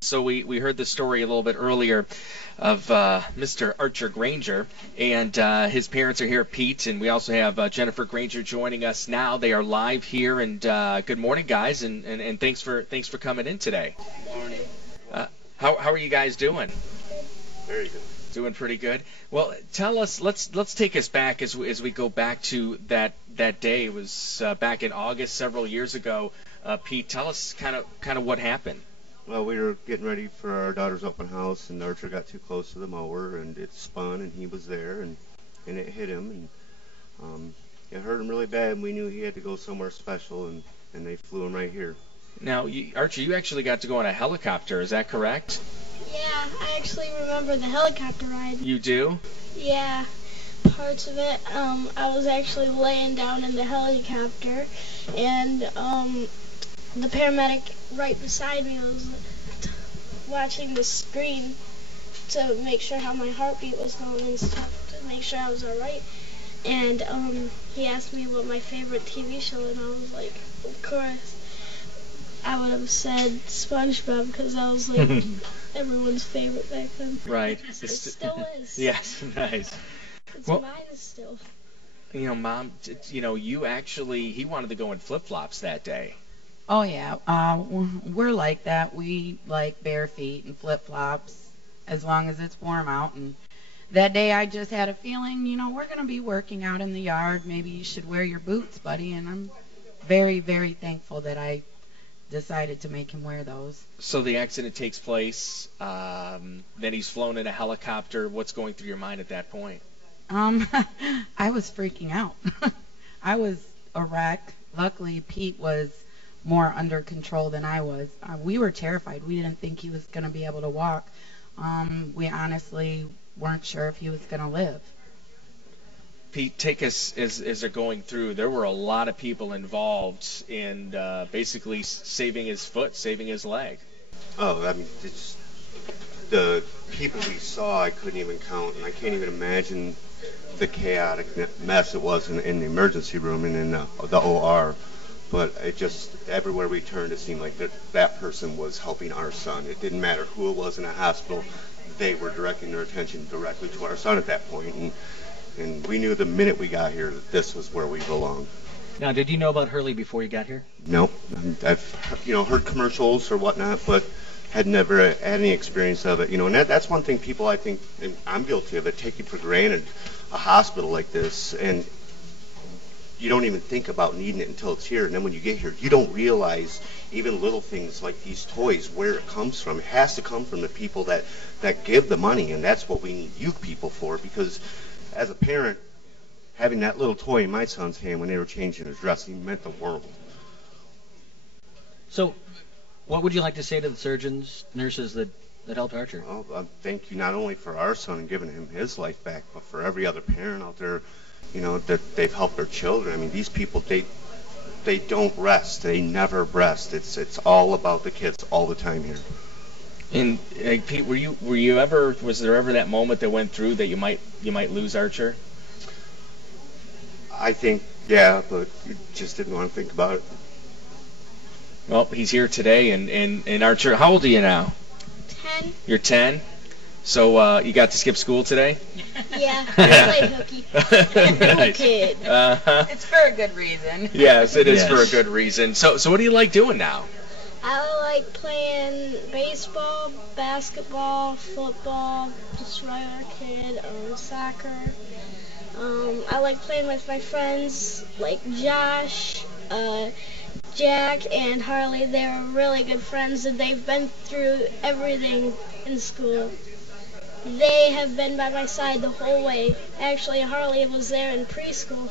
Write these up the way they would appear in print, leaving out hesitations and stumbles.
So we heard the story a little bit earlier of Mr. Archer Granger, and his parents are here, Pete, and we also have Jennifer Granger joining us now. They are live here, and good morning, guys, and thanks for coming in today. Good morning. How are you guys doing? Very good. Doing pretty good. Well, tell us. Let's take us back as we go back to that day. It was back in August several years ago. Pete, tell us kind of what happened. Well, we were getting ready for our daughter's open house, and Archer got too close to the mower, and it spun, and he was there, and it hit him, and it hurt him really bad, and we knew he had to go somewhere special, and they flew him right here. Now, Archer, you actually got to go on a helicopter, is that correct? Yeah, I actually remember the helicopter ride. You do? Yeah, parts of it. I was actually laying down in the helicopter, and the paramedic right beside me was watching the screen to make sure how my heartbeat was going and stuff, to make sure I was alright. And he asked me what my favorite TV show, and I was like, of course. I would have said SpongeBob because I was like everyone's favorite back then. Right. It still is. Yes, nice. Mine is still. You know, Mom, he wanted to go in flip-flops that day. Oh, yeah. We're like that. We like bare feet and flip-flops as long as it's warm out. And that day I just had a feeling, we're going to be working out in the yard. Maybe you should wear your boots, buddy. And I'm very, very thankful that I decided to make him wear those. So the accident takes place. Then he's flown in a helicopter. What's going through your mind at that point? I was freaking out. I was a wreck. Luckily, Pete was more under control than I was. We were terrified. We didn't think he was going to be able to walk. We honestly weren't sure if he was going to live. Pete, take us as they're going through. There were a lot of people involved in basically saving his foot, saving his leg. Oh, I mean, it's the people we saw, I couldn't even count, and I can't even imagine the chaotic mess it was in the emergency room and in the OR. But it just, everywhere we turned, it seemed like that person was helping our son. It didn't matter who it was in a hospital. They were directing their attention directly to our son at that point. And we knew the minute we got here that this was where we belonged. Now, did you know about Hurley before you got here? Nope. I've heard commercials or whatnot, but had never had any experience of it. And that's one thing people, I think, and I'm guilty of it, taking for granted a hospital like this, and you don't even think about needing it until it's here. And then when you get here, you don't realize even little things like these toys, where it comes from. It has to come from the people that give the money, and that's what we need you people for, because as a parent, having that little toy in my son's hand when they were changing his dressing meant the world. So, what would you like to say to the surgeons, nurses that helped Archer? Well, thank you not only for our son and giving him his life back, but for every other parent out there, that they've helped their children. I mean, these people, they don't rest. They never rest. It's all about the kids all the time here. And Pete, was there ever that moment that went through that you might lose Archer? I think, yeah, but you just didn't want to think about it. Well, he's here today, and Archer, how old are you now? 10. You're 10? So you got to skip school today? Yeah, I played hooky. Nice. Kid. It's for a good reason. Yes, it is for a good reason. So what do you like doing now? I like playing baseball, basketball, football, just regular kid, soccer. I like playing with my friends like Josh, Jack, and Harley. They're really good friends, and they've been through everything in school. They have been by my side the whole way. Actually, Harley was there in preschool.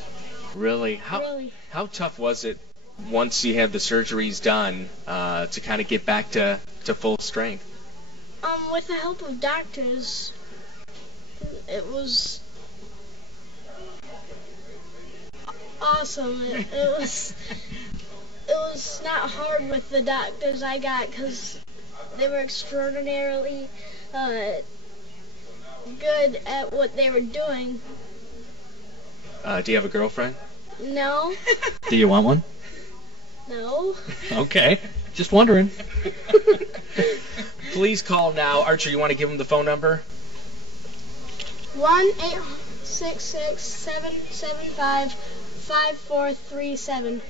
Really? How tough was it once you had the surgeries done to kind of get back to full strength? With the help of doctors, it was awesome. It was not hard with the doctors I got because they were extraordinarily good at what they were doing. Do you have a girlfriend? No. Do you want one? No. Okay, just wondering. please call now. Archer, you want to give them the phone number? 1-866-775-5437.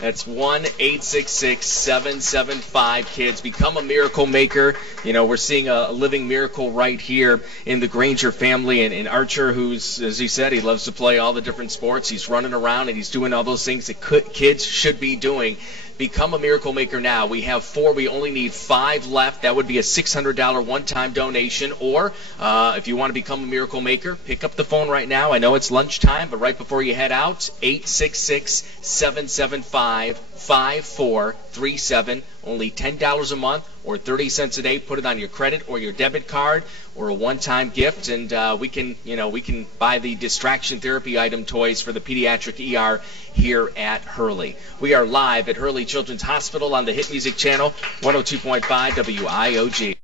That's 1-866-775-KIDS. Become a miracle maker. You know, we're seeing a living miracle right here in the Granger family. And Archer, who's, as he said, he loves to play all the different sports. He's running around and he's doing all those things that kids should be doing. Become a miracle maker now. We have 4. We only need 5 left. That would be a $600 one-time donation. Or if you want to become a miracle maker, pick up the phone right now. I know it's lunchtime, but right before you head out, 866-775-5437. Only $10 a month or 30 cents a day. Put it on your credit or your debit card or a one-time gift, and we can buy the distraction therapy item toys for the pediatric ER here at Hurley. We are live at Hurley Children's Hospital on the Hit Music Channel, 102.5 WIOG.